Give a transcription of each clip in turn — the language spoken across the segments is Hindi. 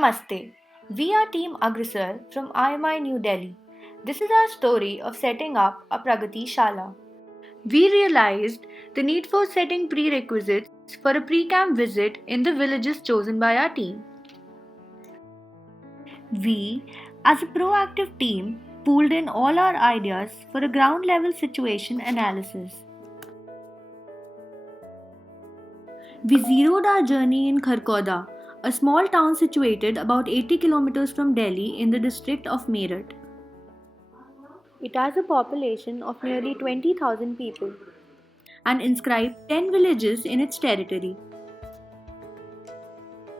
Namaste. We are Team Agrisar from IMI New Delhi. This is our story of setting up a Pragati Shala. We realized the need for setting prerequisites for a pre-camp visit in the villages chosen by our team. We, as a proactive team, pooled in all our ideas for a ground level situation analysis. We zeroed our journey in Kharkoda, a small town situated about 80 kilometers from Delhi in the district of Meerut. It has a population of nearly 20,000 people and inscribed 10 villages in its territory.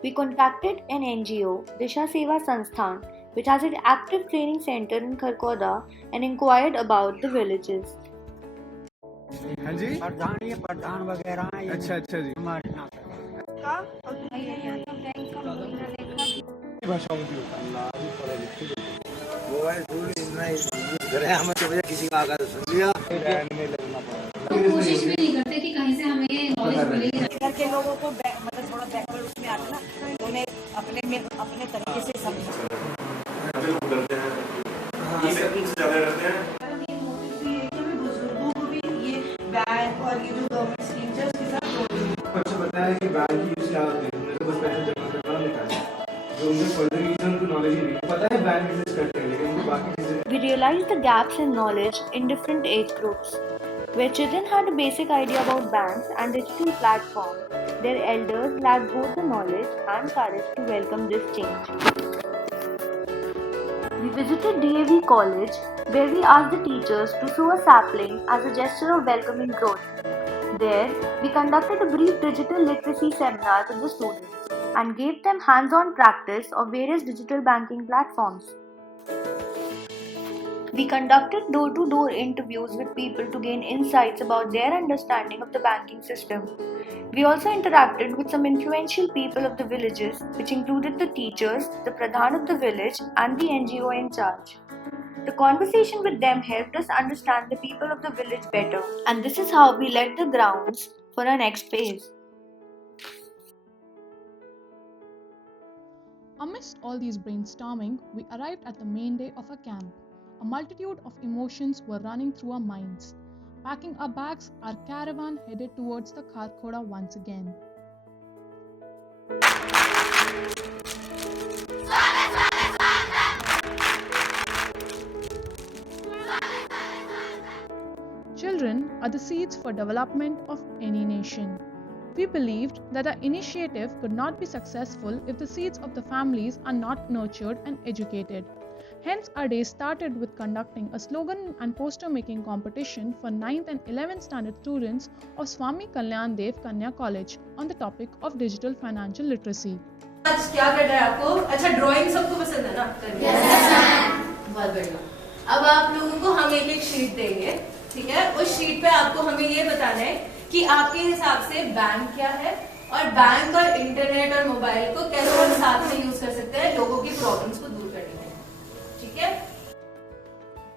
We contacted an NGO, Disha Seva Sansthan, which has an active training center in Kharkoda, and inquired about the villages. हाँ जी प्रधान वगैरह हैं, ये अच्छा जी हमारे यहाँ भाषाओं की होता वो है दूर इतना ही हमें तो भैया किसी का आकर सुन लिया नहीं लगना पड़ा तो कोशिश भी नहीं करते कि कहीं से हमें ये नॉलेज मिलेगी। घर के लोगों को मतलब थोड़ा बैकवर्ड उसमें आता ना, तो उन्हें अपने तरीके से समझ बुजुर्गों को भी ये बैंक और ये जो गवर्नमेंट स्कीम्स है उसके साथ अच्छा बताया कि बैंक की यूज क्या होती है, उन्हें तो बस पैसे जमा करना निकालना जो उन्हें फर्दर रीजन को नॉलेज ही नहीं पता है बैंक यूज करते हैं, लेकिन उनको बाकी चीजें We realized the gaps in knowledge in different age groups. Where children had a basic idea about banks and digital platforms, their elders lacked both the knowledge and courage to welcome this change. We visited DAV College, where we asked the teachers to sow a sapling as a gesture of welcoming growth. There, we conducted a brief digital literacy seminar with the students and gave them hands-on practice of various digital banking platforms. We conducted door-to-door interviews with people to gain insights about their understanding of the banking system. We also interacted with some influential people of the villages, which included the teachers, the Pradhan of the village, and the NGO in charge. The conversation with them helped us understand the people of the village better, and this is how we laid the grounds for our next phase. Amidst all these brainstorming, we arrived at the main day of our camp. A multitude of emotions were running through our minds. Packing our bags, our caravan headed towards the Kharkhoda once again. Children are the seeds for development of any nation. We believed that our initiative could not be successful if the seeds of the families are not nurtured and educated. Hence, our day started with conducting a slogan and poster making competition for 9th and 11th standard students of Swami Kalyan Dev Kanya College on the topic of digital financial literacy. आज क्या करना है आपको? अच्छा, ड्राइंग सबको पसंद है ना? करनी बहुत बढ़िया। अब आप लोगों को हम एक शीट देंगे, ठीक है? उस शीट पे आपको हमें ये बताना है कि आपके हिसाब से बैंक क्या है और बैंक और इंटरनेट और मोबाइल को कैसे हम साथ में यूज कर सकते हैं लोगों की प्रॉब्लम्स को दूर करने के लिए, ठीक है?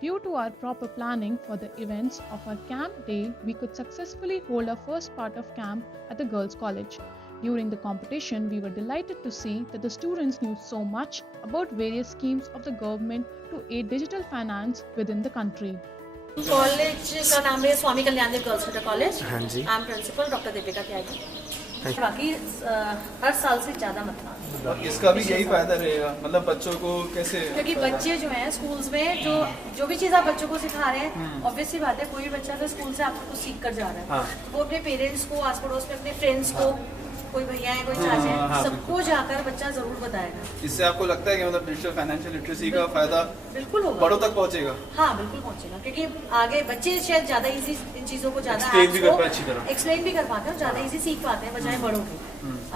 Due to our proper planning for the events of our camp day, we could successfully hold our first part of camp at the girls' college. During the competition, we were delighted to see that the students knew so much about various schemes of the government to aid digital finance within the country. College का नाम है स्वामी कल्याण देव गर्ल्स कॉलेज। हाँ जी। I am principal doctor Deepika Tyagi. बाकी हर साल से ज्यादा मतलब इसका भी यही फायदा रहेगा, मतलब बच्चों को कैसे, क्योंकि बच्चे जो हैं स्कूल्स में जो भी चीज़ आप बच्चों को सिखा रहे हैं, ऑब्वियसली बात है कोई बच्चा तो स्कूल से आपको कुछ सीख कर जा रहा है, वो अपने पेरेंट्स को, आस पड़ोस में अपने फ्रेंड्स को, कोई भैया है कोई चाचा है, सबको जाकर बच्चा जरूर बताएगा। इससे आपको लगता है कि मतलब डिजिटल फाइनेंशियल लिटरेसी का फायदा बिल्कुल होगा, बड़ों तक पहुंचेगा? हाँ बिल्कुल पहुंचेगा, क्योंकि आगे बच्चे शायद ज्यादा इजी इन चीजों को ज्यादा एक्सप्लेन भी कर पाते हैं, ज्यादा इजी सीख पाते हैं बजाय बड़ों के।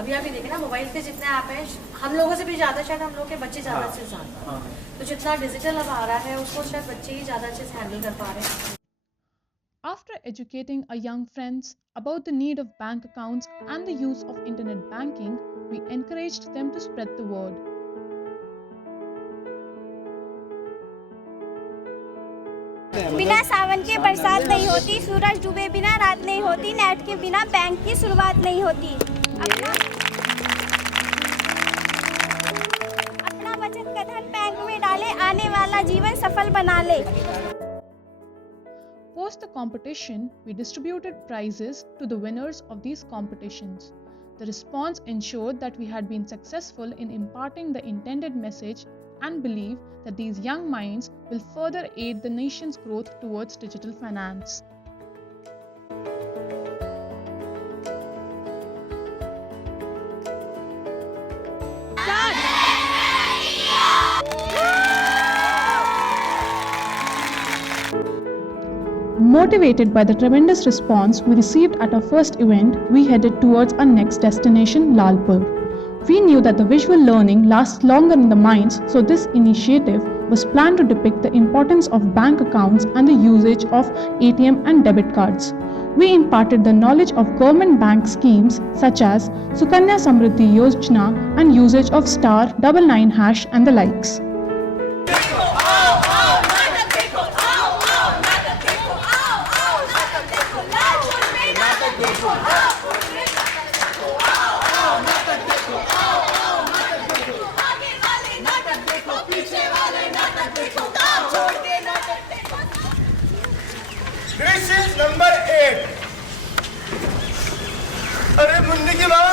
अभी आप ये देखें ना, मोबाइल पे जितने ऐप हैं, हम लोगों से भी ज्यादा शायद हम लोग के बच्चे ज्यादा अच्छे से जानते हैं, तो जितना डिजिटल अब आ रहा है उसको शायद बच्चे ही ज्यादा अच्छे से हैंडल कर पा रहे हैं। After educating our young friends about the need of bank accounts and the use of internet banking, we encouraged them to spread the word. बिना सावन के बरसात नहीं होती, सूरज डूबे बिना रात नहीं होती, नेट के बिना बैंक की शुरुआत नहीं होती। में डाले, आने वाला जीवन सफल बना ले। Post the competition, we distributed prizes to the winners of these competitions. The response ensured that we had been successful in imparting the intended message and believe that these young minds will further aid the nation's growth towards digital finance. Motivated by the tremendous response we received at our first event, we headed towards our next destination, Lalpur. We knew that the visual learning lasts longer in the minds, so this initiative was planned to depict the importance of bank accounts and the usage of ATM and debit cards. We imparted the knowledge of government bank schemes such as Sukanya Samriddhi Yojana and usage of *99# and the likes. This is number 8. अरे मुन्नी की माँ,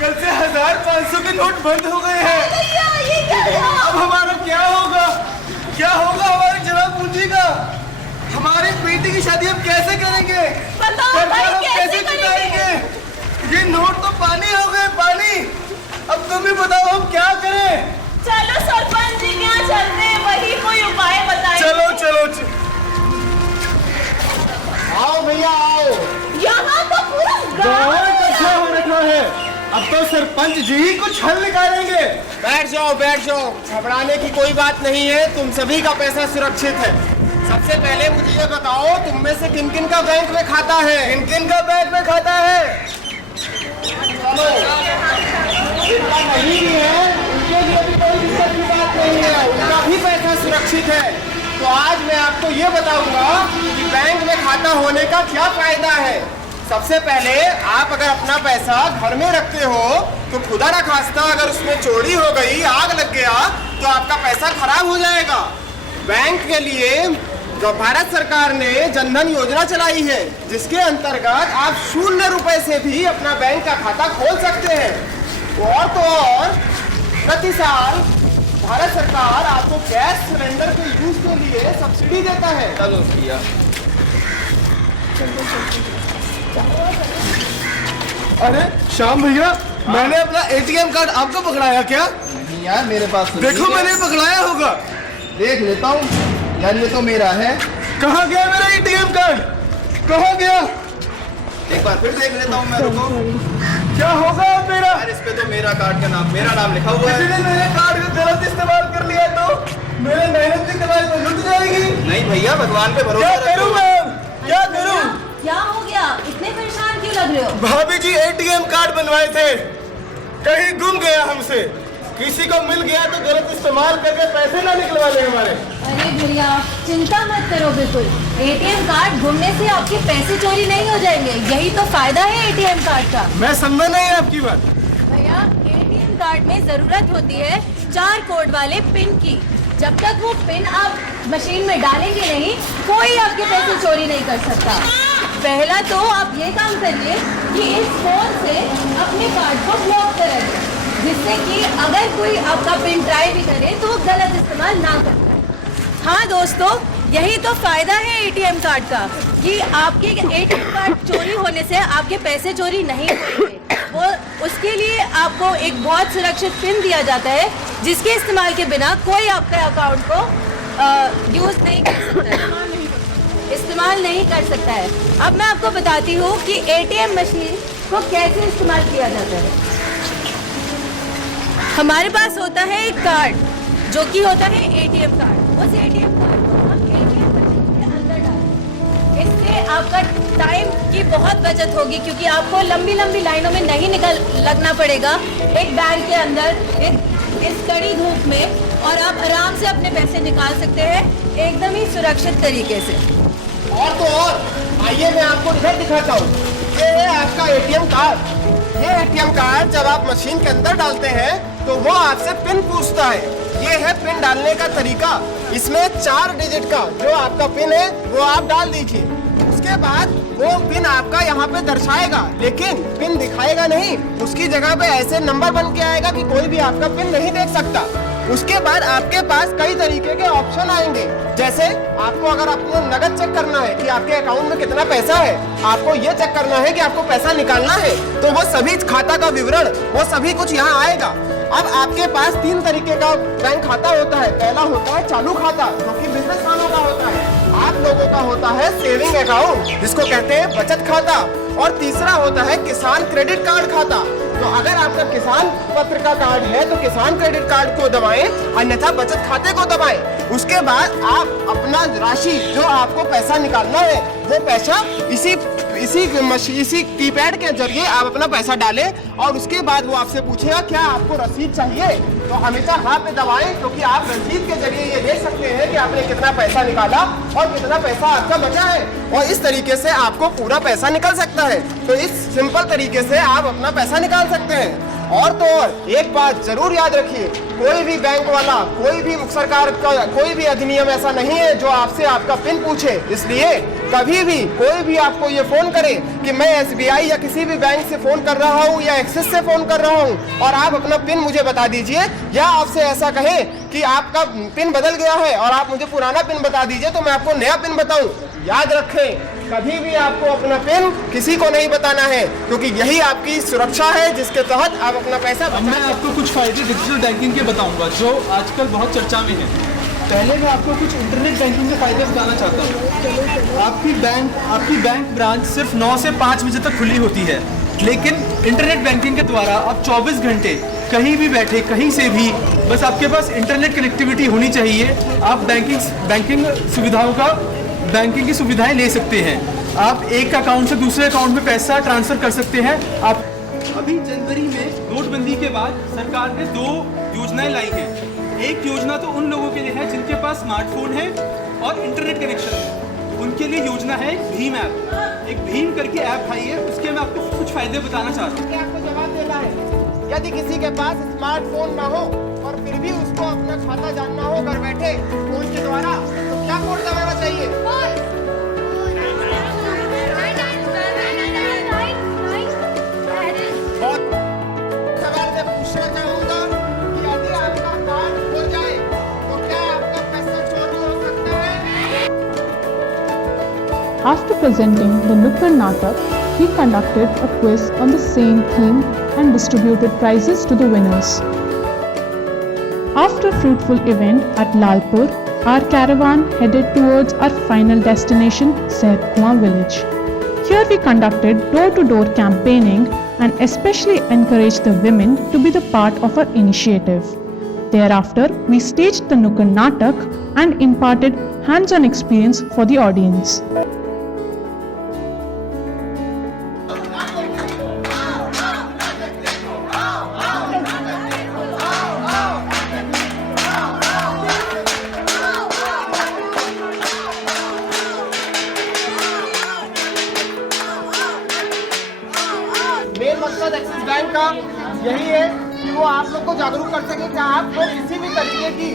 कल से 1500 के नोट बंद हो गए हैं। अब हमारा क्या होगा? क्या होगा हमारे जनाब पूंजी का? हमारी बेटी की शादी हम कैसे करेंगे? कैसे चुकाएंगे? ये नोट तो पानी हो गए, पानी। अब तुम ही बताओ हम क्या करें? चलो सरपंच जी क्या चलते हैं, वही कोई उपाय बताइए। चलो चलो आओ भैया आओ। यहाँ तो पूरा गाँव इकट्ठा हो रखा है। अब तो सरपंच जी ही कुछ हल निकालेंगे। बैठ जाओ बैठ जाओ, घबराने की कोई बात नहीं है। तुम सभी का पैसा सुरक्षित है। सबसे पहले मुझे ये बताओ, तुम में से किन किन का बैंक में खाता है? किन किन का बैंक में खाता है? जिनका नहीं भी है उनके लिए भी कोई दिक्कत की बात नहीं है, उनका भी पैसा सुरक्षित है। तो आज मैं आपको ये बताऊंगा कि बैंक में खाता होने का क्या फायदा है। सबसे पहले आप अगर अपना पैसा घर में रखते हो तो खुदा ना खास्ता अगर उसमें चोरी हो गई, आग लग गया तो आपका पैसा खराब हो जाएगा। बैंक के लिए जो भारत सरकार ने जनधन योजना चलाई है, जिसके अंतर्गत आप 0 रुपए से भी अपना बैंक का खाता खोल सकते हैं। और तो और प्रति साल भारत सरकार आपको गैस सिलेंडर के यूज के लिए सब्सिडी देता है। चलो भैया। अरे श्याम भैया, मैंने अपना ATM कार्ड आपको पकड़ाया क्या? नहीं यार, मेरे पास तो देखो मैंने पकड़ाया होगा। देख लेता हूँ यार, ये तो मेरा है। कहाँ गया मेरा ATM कार्ड? कहाँ गया? एक बार फिर देख लेता हूँ मैं, रुको। क्या होगा अब मेरा? यार इस पे तो मेरा कार्ड का नाम, मेरा नाम लिखा हुआ है। किसी ने मेरे कार्ड का गलत इस्तेमाल कर लिया तो मेरे मेहनत की कमाई तो लुट जाएगी। नहीं भैया, भगवान पे भरोसा क्या करूँ मैं? क्या करूँ? क्या हो गया, इतने परेशान क्यों लग रहे हो? भाभी जी ATM कार्ड बनवाए थे, कहीं गुम गया हमसे। किसी को मिल गया तो गलत इस्तेमाल करके पैसे ना निकलवा ले हमारे। अरे भैया चिंता मत करो, बिल्कुल ATM कार्ड घूमने से आपके पैसे चोरी नहीं हो जाएंगे। यही तो फायदा है ATM कार्ड का। मैं समझ नहीं आपकी बात। भैया ATM कार्ड में जरूरत होती है 4 कोड वाले पिन की। जब तक वो पिन आप मशीन में डालेंगे नहीं, कोई आपके पैसे चोरी नहीं कर सकता। पहला तो आप ये काम करिए कि इस फोन से अपने कार्ड को ब्लॉक करें, जिससे कि अगर कोई आपका पिन ट्राई भी करे तो वो गलत इस्तेमाल ना करे। हाँ दोस्तों, यही तो फायदा है ATM कार्ड का कि आपके ATM कार्ड चोरी होने से आपके पैसे चोरी नहीं होंगे। वो उसके लिए आपको एक बहुत सुरक्षित पिन दिया जाता है, जिसके इस्तेमाल के बिना कोई आपके अकाउंट को यूज नहीं कर सकता है, इस्तेमाल नहीं कर सकता है। अब मैं आपको बताती हूँ कि ATM मशीन को कैसे इस्तेमाल किया जाता है। हमारे पास होता है एक कार्ड जो कि होता है ATM कार्ड। उस ATM कार्ड को हम ATM मशीन के अंदर डालते हैं। इससे आपका टाइम की बहुत बचत होगी, क्योंकि आपको लंबी लंबी लाइनों में नहीं लगना पड़ेगा एक बैंक के अंदर इस कड़ी धूप में, और आप आराम से अपने पैसे निकाल सकते हैं एकदम ही सुरक्षित तरीके से। और तो और आइए मैं आपको इधर दिखाता हूँ। ये है आपका ATM कार्ड। ये ATM कार्ड जब आप मशीन के अंदर डालते हैं तो वो आपसे पिन पूछता है। ये है पिन डालने का तरीका। इसमें 4 डिजिट का जो आपका पिन है वो आप डाल दीजिए। उसके बाद वो पिन आपका यहाँ पे दर्शाएगा, लेकिन पिन दिखाएगा नहीं। उसकी जगह पे ऐसे नंबर बन के आएगा कि कोई भी आपका पिन नहीं देख सकता। उसके बाद आपके पास कई तरीके के ऑप्शन आएंगे, जैसे आपको अगर आपको नगद चेक करना है कि आपके अकाउंट में कितना पैसा है, आपको ये चेक करना है कि आपको पैसा निकालना है, तो वो सभी खाता का विवरण वो सभी कुछ यहाँ आएगा। अब आपके पास 3 तरीके का बैंक खाता होता है। पहला होता है चालू खाता, जो कि बिजनेस वालों का होता है। आप लोगों का होता है सेविंग अकाउंट, जिसको कहते हैं बचत खाता। और तीसरा होता है किसान क्रेडिट कार्ड खाता। तो अगर आपका किसान पत्र का कार्ड है तो किसान क्रेडिट कार्ड को दबाएं, अन्यथा बचत खाते को दबाएं। उसके बाद आप अपना राशि जो आपको पैसा निकालना है वो पैसा इसी कीपैड के जरिए आप अपना पैसा डालें। और उसके बाद वो आपसे पूछेगा क्या आपको रसीद चाहिए, तो हमेशा हाँ पे दबाएं, क्योंकि आप रसीद के जरिए ये देख सकते हैं कि आपने कितना पैसा निकाला और कितना पैसा आपका बचा है। और इस तरीके से आपको पूरा पैसा निकल सकता है। तो इस सिंपल तरीके से आप अपना पैसा निकाल सकते हैं। और तो और एक बात जरूर याद रखिए, कोई भी बैंक वाला, कोई भी सरकार का कोई भी अधिनियम ऐसा नहीं है जो आपसे आपका पिन पूछे। इसलिए कभी भी कोई भी आपको ये फोन करे कि मैं SBI या किसी भी बैंक से फोन कर रहा हूँ या एक्सिस से फोन कर रहा हूँ और आप अपना पिन मुझे बता दीजिए, या आपसे ऐसा कहे कि आपका पिन बदल गया है और आप मुझे पुराना पिन बता दीजिए तो मैं आपको नया पिन बताऊं, याद रखें कभी भी आपको अपना पिन किसी को नहीं बताना है, क्योंकि यही आपकी सुरक्षा है जिसके तहत आप अपना पैसा मैं आपको कुछ फायदे डिजिटल बैंकिंग के बताऊंगा जो आजकल बहुत चर्चा में है। पहले मैं आपको कुछ इंटरनेट बैंकिंग के फायदे बताना चाहता हूँ। आपकी बैंक ब्रांच सिर्फ 9 से 5 बजे तक खुली होती है, लेकिन इंटरनेट बैंकिंग के द्वारा आप 24 घंटे कहीं भी बैठे कहीं से भी बस आपके पास इंटरनेट कनेक्टिविटी होनी चाहिए, आप बैंकिंग की सुविधाएं ले सकते हैं। आप एक अकाउंट से दूसरे अकाउंट में पैसा ट्रांसफर कर सकते हैं। आप अभी जनवरी में नोटबंदी के बाद सरकार ने 2 योजनाएं लाई हैं। एक योजना तो उन लोगों के लिए है जिनके पास स्मार्टफोन है और इंटरनेट कनेक्शन है, उनके लिए योजना है भीम ऐप। एक भीम करके ऐप आई है, उसके मैं आपको कुछ फायदे बताना चाहता हूँ। आपको जवाब देना है, यदि किसी के पास स्मार्टफोन ना हो और फिर भी उसको अपना खाता जानना हो घर बैठे फोन के द्वारा, तो क्या कोड दबाना चाहिए? बहुत सवाल मैं पूछना चाहूंगा कि यदि आपका कार्ड खो जाए तो क्या आपका पैसा चोरी हो सकता है? After presenting the Nukkad Natak, we conducted a quiz on the same theme and distributed prizes to the winners. After a fruitful event at Lalpur, our caravan headed towards our final destination, Sehdkuan village. Here we conducted door-to-door campaigning and especially encouraged the women to be the part of our initiative. Thereafter, we staged the Nukkad Natak and imparted hands-on experience for the audience. Main मकसद एक्सिस बैंक का यही है कि वो आप लोग को जागरूक कर सके कि आप लोग किसी भी तरीके की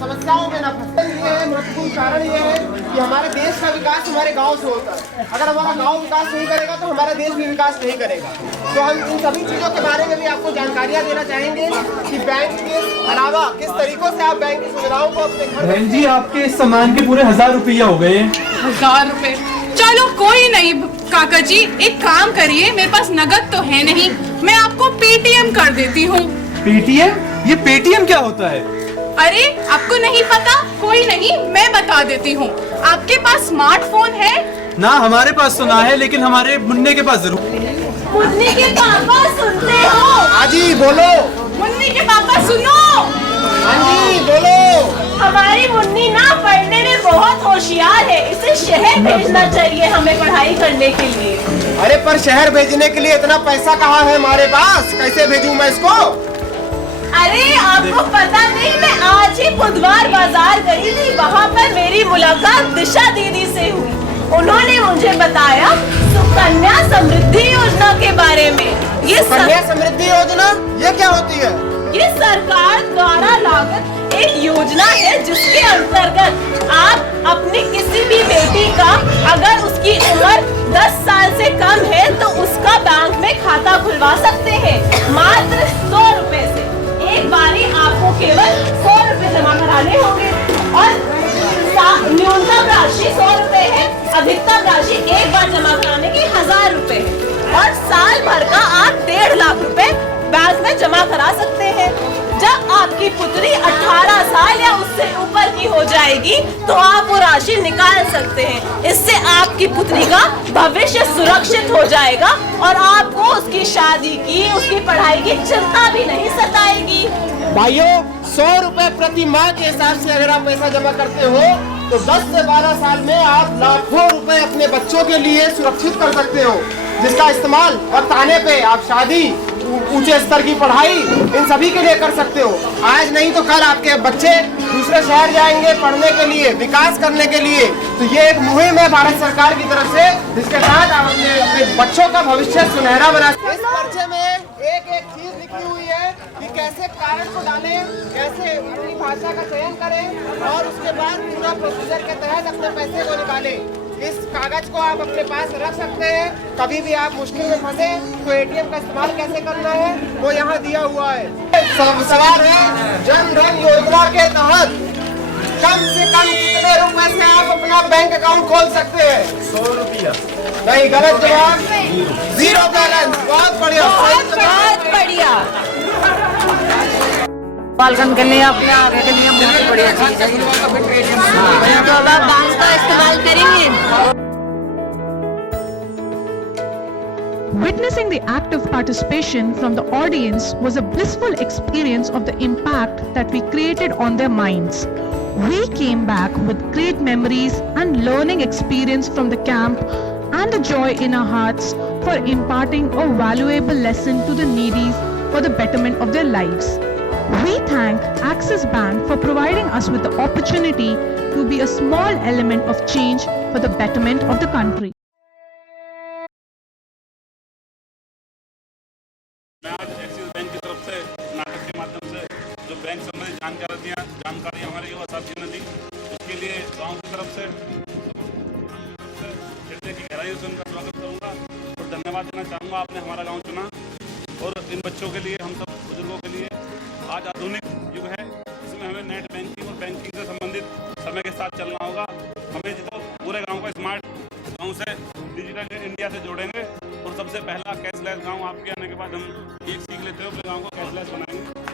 समस्याओं में ना फंसे। ये है महत्वपूर्ण कारण ये है कि हमारे देश का विकास हमारे गांव से होता है। अगर हमारा गांव विकास नहीं करेगा तो हमारा देश भी विकास नहीं करेगा। तो हम इन सभी चीज़ों के बारे में भी आपको जानकारियाँ देना चाहेंगे कि बैंक के अलावा किस तरीकों से आप बैंक की सुविधाओं को अपने घर। बहन जी, आपके सामान के पूरे 1000 रुपया हो गए। 1000 रुपए? चलो कोई नहीं काका जी, एक काम करिए, मेरे पास नगद तो है नहीं, मैं आपको पेटीएम कर देती हूँ। पेटीएम? ये पेटीएम क्या होता है? अरे आपको नहीं पता? कोई नहीं, मैं बता देती हूँ। आपके पास स्मार्टफोन है? ना, हमारे पास तो ना है, लेकिन हमारे मुन्ने के पास जरूर। मुन्नी के पापा सुनते हो? हाँ जी बोलो। मुन्नी के पापा सुनो। हाँ जी बोलो। हमारी मुन्नी ना पढ़ने में बहुत होशियार है, इसे शहर भेजना चाहिए हमें पढ़ाई करने के लिए। अरे पर शहर भेजने के लिए इतना पैसा कहाँ है हमारे पास, कैसे भेजूं मैं इसको? अरे आपको पता नहीं, मैं आज ही बुधवार बाजार गई थी, वहाँ पर मेरी मुलाकात दिशा दीदी से हुई। उन्होंने मुझे बताया सुकन्या समृद्धि योजना के बारे में। ये सुकन्या समृद्धि योजना ये क्या होती है? ये सरकार द्वारा लागत एक योजना है जिसके अंतर्गत आप अपनी किसी भी बेटी का अगर उसकी उम्र 10 साल से कम है तो उसका बैंक में खाता खुलवा सकते हैं मात्र 100 रुपए से। एक बारी आपको केवल 100 रुपए जमा कराने होंगे और न्यूनतम राशि 100 रुपए है, अधिकतम राशि एक बार जमा कराने की 1000 रुपए है और साल भर का आप 1.5 लाख रुपए बैंक में जमा करा सकते हैं। जब आपकी पुत्री 18 साल या उससे ऊपर की हो जाएगी तो आप वो राशि निकाल सकते हैं। इससे आपकी पुत्री का भविष्य सुरक्षित हो जाएगा और आपको उसकी शादी की, उसकी पढ़ाई की चिंता भी नहीं सताएगी। भाइयों, 100 रुपए प्रति माह के हिसाब से अगर आप पैसा जमा करते हो तो 10 से 12 साल में आप लाखों रुपए अपने बच्चों के लिए सुरक्षित कर सकते हो, जिसका इस्तेमाल वक्त आने पे आप शादी, ऊंचे स्तर की पढ़ाई, इन सभी के लिए कर सकते हो। आज नहीं तो कल आपके बच्चे दूसरे शहर जाएंगे पढ़ने के लिए, विकास करने के लिए। तो ये एक मुहिम है भारत सरकार की तरफ से, जिसके तहत आप अपने बच्चों का भविष्य सुनहरा बना सकते हैं। इस पर्चे में एक एक चीज लिखी हुई है कि कैसे कारण को डालें, कैसे अपनी भाषा का चयन करें और उसके बाद पूरा प्रोसीजर के तहत अपने पैसे को निकालें। इस कागज को आप अपने पास रख सकते हैं। कभी भी आप मुश्किल में फंसे तो एटीएम का इस्तेमाल कैसे करना है वो यहाँ दिया हुआ है। सवाल है, जन धन योजना के तहत कम से कम कितने रुपए से आप अपना बैंक अकाउंट खोल सकते हैं? 100 रुपया। नहीं, गलत जवाब, 0 बैलेंस। बहुत बढ़िया, बहुत बढ़िया। बालकन के लिए अपने आगे के लिए बहुत बढ़िया चीज है। तो अब आप बैंक का इस्तेमाल करेंगे। Witnessing the active participation from the audience was a blissful experience of the impact that we created on their minds. We came back with great memories and learning experience from the camp and the joy in our hearts for imparting a valuable lesson to the needy for the betterment of their lives. We thank Axis Bank for providing us with the opportunity to be a small element of change for the betterment of the country. आज एक्सिस बैंक की तरफ से नाटक के माध्यम से जो बैंक संबंधी जानकारी हमारे युवा साथियों ने दी, उसके लिए गांव की तरफ से हृदय की गहराई से उनका स्वागत करूंगा और धन्यवाद देना चाहूँगा। आपने हमारा गांव चुना और इन बच्चों के लिए, हम सब बुजुर्गों के लिए आज आधुनिक युग है, इसमें हमें नेट बैंकिंग और बैंकिंग से संबंधित समय के साथ चलना होगा। हमें तो पूरे गाँव को स्मार्ट गाँव से डिजिटल इंडिया से जोड़ेंगे और सबसे पहला कैशलेस गांव आपके आने के बाद हम एक सीख लेते हो, अपने गांव को कैशलेस बनाएंगे।